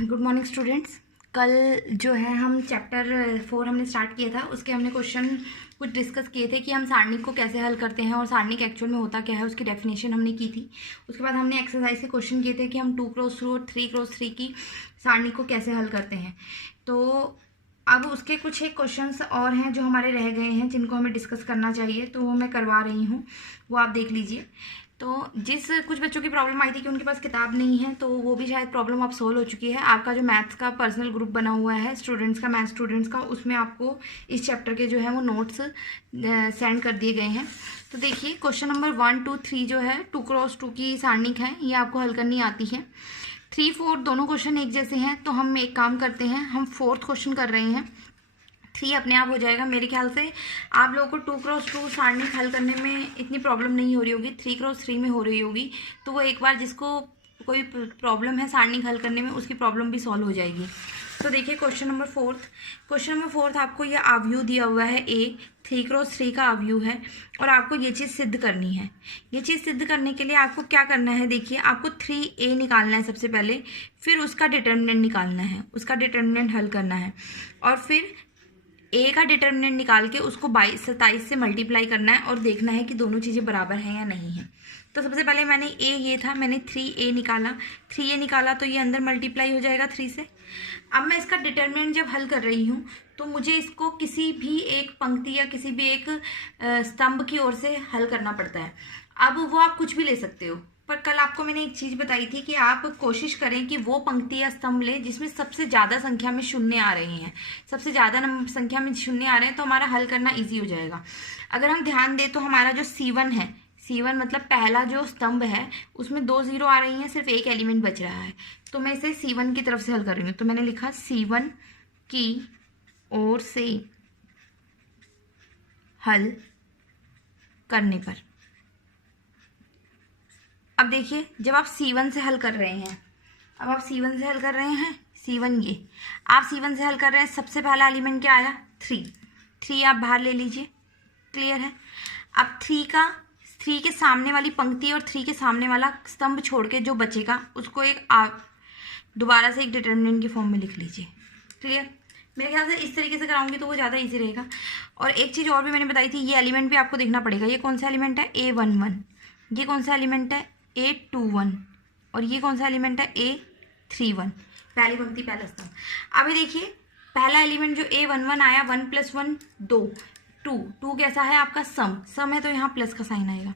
Good morning students. कल जो है हम चैप्टर 4 हमने स्टार्ट किया था, उसके हमने क्वेश्चन कुछ डिस्कस किए थे कि हम सारणिक को कैसे हल करते हैं और सारणिक एक्चुअल में होता क्या है, उसकी डेफिनेशन हमने की थी। उसके बाद हमने एक्सरसाइज के क्वेश्चन किए थे कि हम 2x2 और 3x3 की सारणिक को कैसे हल करते हैं। तो अब उसके कुछ एक क्वेश्चंस और हैं जो हमारे रह गए हैं, जिनको हमें डिस्कस करना चाहिए, तो वो मैं करवा रही हूँ, वो आप देख लीजिए। तो कुछ बच्चों की प्रॉब्लम आई थी कि उनके पास किताब नहीं है, तो वो भी शायद प्रॉब्लम अब सोल्व हो चुकी है। आपका जो मैथ्स का पर्सनल ग्रुप बना हुआ है स्टूडेंट्स का, मैथ स्टूडेंट्स का, उसमें आपको इस चैप्टर के जो है वो नोट्स सेंड कर दिए गए हैं। तो देखिए क्वेश्चन नंबर 1, 2, 3 जो है 2x2 की सारणिक है, ये आपको हल करनी आती है। 3, 4 दोनों क्वेश्चन एक जैसे हैं, तो हम एक काम करते हैं, हम 4th क्वेश्चन कर रहे हैं। 3 अपने आप हो जाएगा। मेरे ख्याल से आप लोगों को 2x2 सारणिक हल करने में इतनी प्रॉब्लम नहीं हो रही होगी, 3x3 में हो रही होगी। तो वो एक बार जिसको कोई प्रॉब्लम है सारणिक हल करने में, उसकी प्रॉब्लम भी सॉल्व हो जाएगी। तो देखिए क्वेश्चन नंबर 4 आपको ये आव्यूह दिया हुआ है ए, 3x3 का आव्यूह है, और आपको ये चीज़ सिद्ध करनी है। ये चीज़ सिद्ध करने के लिए आपको क्या करना है, देखिए आपको 3a निकालना है सबसे पहले, फिर उसका डिटर्मिनेंट निकालना है, उसका डिटर्मिनेंट हल करना है, और फिर ए का डिटर्मिनेंट निकाल के उसको 27 से मल्टीप्लाई करना है और देखना है कि दोनों चीज़ें बराबर हैं या नहीं है। तो सबसे पहले मैंने ए ये था, मैंने 3a निकाला, तो ये अंदर मल्टीप्लाई हो जाएगा 3 से। अब मैं इसका डिटर्मिनेंट जब हल कर रही हूँ, तो मुझे इसको किसी भी एक पंक्ति या किसी भी एक स्तंभ की ओर से हल करना पड़ता है। अब वो आप कुछ भी ले सकते हो, पर कल आपको मैंने एक चीज़ बताई थी कि आप कोशिश करें कि वो पंक्ति या स्तंभ लें जिसमें सबसे ज़्यादा संख्या में शून्य आ रहे हैं। सबसे ज़्यादा संख्या में शून्य आ रहे हैं तो हमारा हल करना इजी हो जाएगा। अगर हम ध्यान दें तो हमारा जो C1 है, C1 मतलब पहला जो स्तंभ है, उसमें 2 0 आ रही हैं, सिर्फ एक एलिमेंट बच रहा है। तो मैं इसे C1 की तरफ से हल कर रही हूँ। तो मैंने लिखा C1 की ओर से हल करने पर। अब देखिए जब आप C1 से हल कर रहे हैं, C1 ये आप C1 से हल कर रहे हैं, सबसे पहला एलिमेंट क्या आया, 3 आप बाहर ले लीजिए, क्लियर है। अब 3 के सामने वाली पंक्ति और 3 के सामने वाला स्तंभ छोड़ के जो बचेगा उसको दोबारा से एक डिटर्मिनेंट की फॉर्म में लिख लीजिए, क्लियर। मेरे ख्याल से इस तरीके से कराऊंगी तो वो ज़्यादा इजी रहेगा। और एक चीज़ और भी मैंने बताई थी, ये एलिमेंट भी आपको देखना पड़ेगा। ये कौन सा एलिमेंट है, A11, ये कौन सा एलिमेंट है, A21, और ये कौन सा एलिमेंट है, A31, पहली पंक्ति पहला स्तंभ। अभी देखिए पहला एलिमेंट जो A11 आया, 1 + 1 2, 2 कैसा है आपका सम है, तो यहाँ प्लस का साइन आएगा,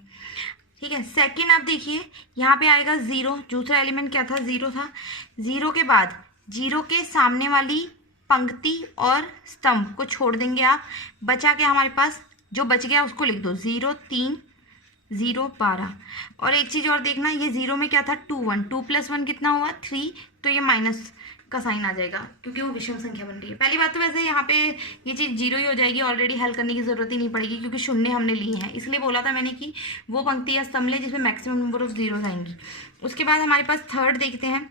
ठीक है। सेकंड आप देखिए यहाँ पे आएगा 0, दूसरा एलिमेंट क्या था, 0 था। 0 के बाद 0 के सामने वाली पंक्ति और स्तंभ को छोड़ देंगे आप, बचा के हमारे पास जो बच गया उसको लिख दो, 0 3 0 12। और एक चीज़ और देखना, ये 0 में क्या था, 2 1, 2 + 1 कितना हुआ, 3, तो ये माइनस का साइन आ जाएगा क्योंकि वो विषम संख्या बन रही है। पहली बात तो वैसे यहाँ पे ये चीज़ 0 ही हो जाएगी, ऑलरेडी हल करने की ज़रूरत ही नहीं पड़ेगी क्योंकि शून्य हमने लिए हैं। इसलिए बोला था मैंने कि वो पंक्ति या स्तंभ ले जिसमें मैक्सिमम नंबर ऑफ जीरोज आएंगी। उसके बाद हमारे पास थर्ड देखते हैं।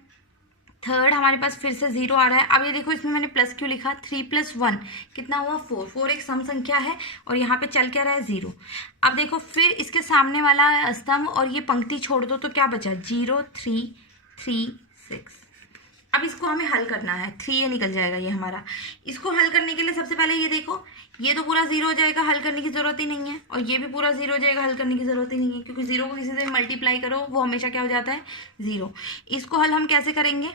थर्ड हमारे पास फिर से 0 आ रहा है। अब ये देखो इसमें मैंने प्लस क्यों लिखा, 3 + 1 कितना हुआ, 4 एक सम संख्या है और यहाँ पे चल क्या रहा है, 0। अब देखो फिर इसके सामने वाला स्तंभ और ये पंक्ति छोड़ दो तो क्या बचा, 0 3 3 6। अब इसको हमें हल करना है, 3a निकल जाएगा ये हमारा। इसको हल करने के लिए सबसे पहले ये देखो, ये तो पूरा 0 हो जाएगा, हल करने की ज़रूरत ही नहीं है, और ये भी पूरा 0 हो जाएगा, हल करने की ज़रूरत ही नहीं है क्योंकि 0 को किसी से मल्टीप्लाई करो वो हमेशा क्या हो जाता है, 0। इसको हल हम कैसे करेंगे,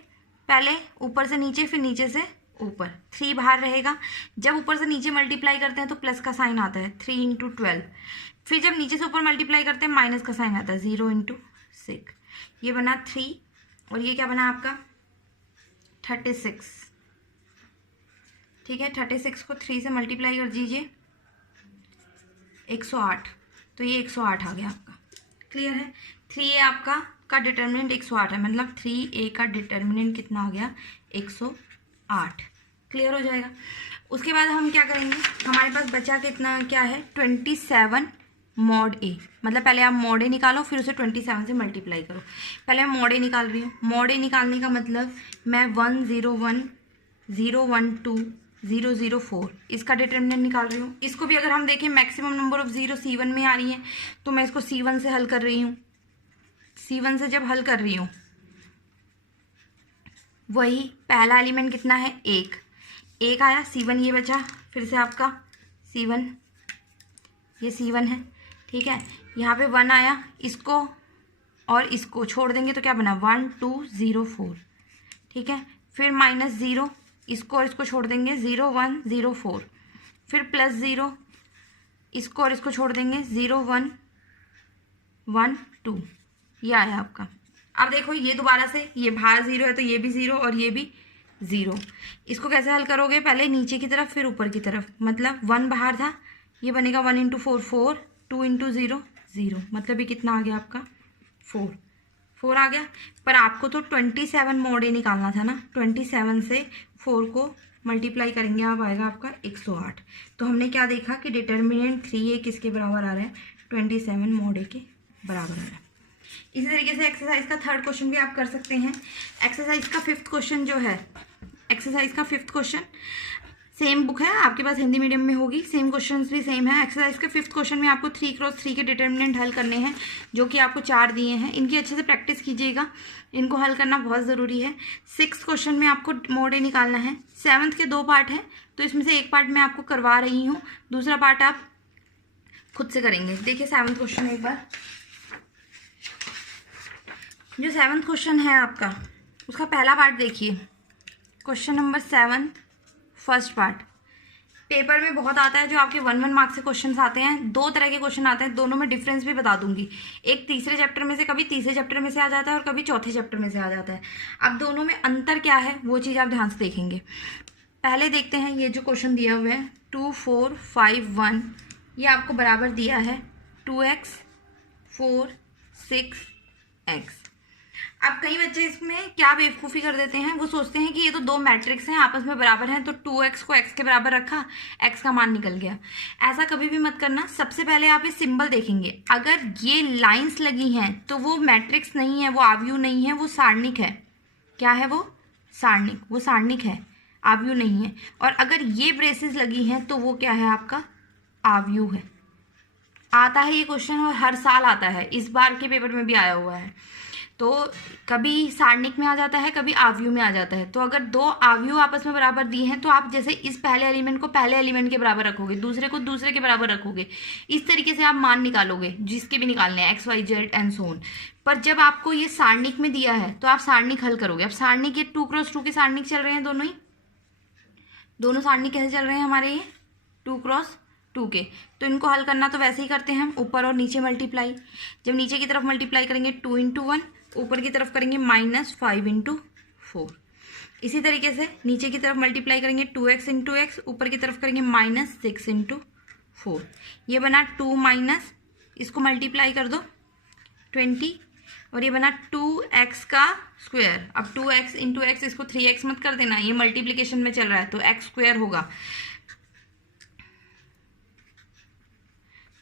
पहले ऊपर से नीचे फिर नीचे से ऊपर, 3 बाहर रहेगा। जब ऊपर से नीचे मल्टीप्लाई करते हैं तो प्लस का साइन आता है, 3 × 12। फिर जब नीचे से ऊपर मल्टीप्लाई करते हैं माइनस का साइन आता है, 0 × 6। ये बना 3 और ये क्या बना आपका 36, ठीक है। 36 को 3 से मल्टीप्लाई कर दीजिए, 108, तो ये 108 आ गया आपका, क्लियर है। 3a आपका का डिटर्मिनेंट 108 है, मतलब 3a का डिटर्मिनेंट कितना आ गया, 108, क्लियर हो जाएगा। उसके बाद हम क्या करेंगे, हमारे पास बचा कितना क्या है, 27 mod a, मतलब पहले आप mod a निकालो फिर उसे 27 से मल्टीप्लाई करो। पहले मैं mod a निकाल रही हूँ। mod a निकालने का मतलब मैं 101 012 004 इसका डिटर्मिनेंट निकाल रही हूँ। इसको भी अगर हम देखें maximum number of zero C1 में आ रही है, तो मैं इसको C1 से हल कर रही हूँ। C1 से जब हल कर रही हूँ वही पहला एलिमेंट कितना है, एक आया, C1 ये बचा, फिर से आपका C1, ये C1 है, ठीक है। यहाँ पे 1 आया, इसको और इसको छोड़ देंगे तो क्या बना, 1 2 0 4, ठीक है। फिर -0, इसको और इसको छोड़ देंगे, 0 1 0 4, फिर +0, इसको और इसको छोड़ देंगे, 0 1 1 2, ये आया आपका। अब देखो ये दोबारा से, ये बाहर 0 है तो ये भी 0 और ये भी 0। इसको कैसे हल करोगे, पहले नीचे की तरफ फिर ऊपर की तरफ, मतलब 1 बाहर था, ये बनेगा 1 × 4 4, 2 × 0 0, मतलब ये कितना आ गया आपका 4 आ गया। पर आपको तो 27 मोड ही निकालना था ना, 27 से 4 को मल्टीप्लाई करेंगे, अब आएगा आपका 108। तो हमने क्या देखा कि डिटर्मिनेंट 3A किसके बराबर आ रहा है, 27 मोड A के बराबर आ रहा है। इसी तरीके से एक्सरसाइज का 3rd क्वेश्चन भी आप कर सकते हैं। एक्सरसाइज का 5th क्वेश्चन जो है, एक्सरसाइज का 5th क्वेश्चन सेम बुक है आपके पास, हिंदी मीडियम में होगी, सेम क्वेश्चंस भी सेम है। एक्सरसाइज के 5th क्वेश्चन में आपको 3x3 के डिटर्मिनेंट हल करने हैं, जो कि आपको 4 दिए हैं। इनकी अच्छे से प्रैक्टिस कीजिएगा, इनको हल करना बहुत ज़रूरी है। 6th क्वेश्चन में आपको मोड A निकालना है। 7th के 2 पार्ट हैं, तो इसमें से एक पार्ट मैं आपको करवा रही हूँ, दूसरा पार्ट आप खुद से करेंगे। देखिए 7th क्वेश्चन एक बार, जो 7th क्वेश्चन है आपका, उसका पहला पार्ट देखिए। Question number 7 first part paper में बहुत आता है, जो आपके 1 मार्क्स से क्वेश्चंस आते हैं। 2 तरह के क्वेश्चन आते हैं, दोनों में डिफरेंस भी बता दूंगी। एक तीसरे चैप्टर में से, कभी तीसरे चैप्टर में से आ जाता है और कभी चौथे चैप्टर में से आ जाता है। अब दोनों में अंतर क्या है वो चीज़ आप ध्यान से देखेंगे। पहले देखते हैं ये जो क्वेश्चन दिया हुआ है 2 4 5 1, ये आपको बराबर दिया है 2x 4 6x। अब कई बच्चे इसमें क्या बेवकूफ़ी कर देते हैं, वो सोचते हैं कि ये तो 2 मैट्रिक्स हैं, आपस में बराबर हैं, तो 2x को x के बराबर रखा, x का मान निकल गया। ऐसा कभी भी मत करना। सबसे पहले आप ये सिंबल देखेंगे, अगर ये लाइंस लगी हैं तो वो मैट्रिक्स नहीं है, वो आव्यूह नहीं है, वो सारणिक है। क्या है वो, सारणिक, वो सारणिक है, आव्यूह नहीं है। और अगर ये ब्रेसेस लगी हैं तो वो क्या है, आपका आव्यूह है। आता है ये क्वेश्चन और हर साल आता है, इस बार के पेपर में भी आया हुआ है। तो कभी सारणिक में आ जाता है, कभी आव्यूह में आ जाता है। तो अगर 2 आव्यूह आपस में बराबर दिए हैं तो आप जैसे इस पहले एलिमेंट को पहले एलिमेंट के बराबर रखोगे, दूसरे को दूसरे के बराबर रखोगे, इस तरीके से आप मान निकालोगे, जिसके भी निकालने हैं x y z and so on. पर जब आपको ये सारणिक में दिया है तो आप सारणिक हल करोगे। अब सारणिक, ये 2x2 के सारणिक चल रहे हैं, दोनों सारणिक कैसे चल रहे हैं हमारे, ये 2x2 के। तो इनको हल करना तो वैसे ही करते हैं हम, ऊपर और नीचे मल्टीप्लाई। जब नीचे की तरफ मल्टीप्लाई करेंगे 2 × 1, ऊपर की तरफ करेंगे -5 × 4। इसी तरीके से नीचे की तरफ मल्टीप्लाई करेंगे 2x × x, ऊपर की तरफ करेंगे -6 × 4। ये बना 2 माइनस, इसको मल्टीप्लाई कर दो 20, और ये बना 2x का स्क्वायर। अब 2x × x, इसको 3x मत कर देना, ये मल्टीप्लिकेशन में चल रहा है तो x² होगा।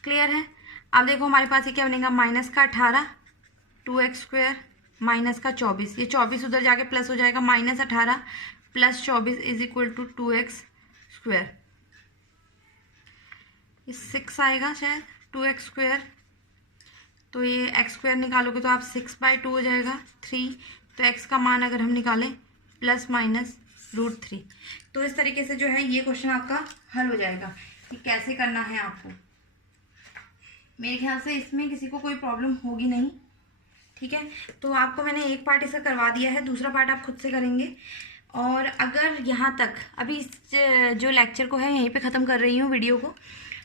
क्लियर है। अब देखो हमारे पास ये क्या बनेगा, -18 2x² माइनस का 24, ये 24 उधर जाके प्लस हो जाएगा, -18 + 24 = 2x²। ये 6 आएगा शायद, 2x²। तो ये x² निकालोगे तो आप 6/2 हो जाएगा 3। तो x का मान अगर हम निकालें ±√3। तो इस तरीके से जो है ये क्वेश्चन आपका हल हो जाएगा कि कैसे करना है आपको। मेरे ख्याल से इसमें किसी को कोई प्रॉब्लम होगी नहीं, ठीक है। तो आपको मैंने एक पार्ट इसका करवा दिया है, दूसरा पार्ट आप खुद से करेंगे। और अगर यहाँ तक, अभी इस जो लेक्चर को है यहीं पे ख़त्म कर रही हूँ वीडियो को,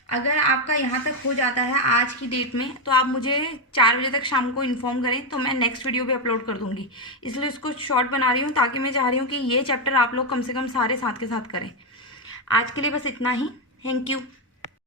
अगर आपका यहाँ तक हो जाता है आज की डेट में, तो आप मुझे 4 बजे तक शाम को इन्फॉर्म करें, तो मैं नेक्स्ट वीडियो पे अपलोड कर दूँगी। इसलिए इसको शॉर्ट बना रही हूँ, ताकि मैं चाह रही हूँ कि ये चैप्टर आप लोग कम से कम सारे साथ के साथ करें। आज के लिए बस इतना ही। Thank you.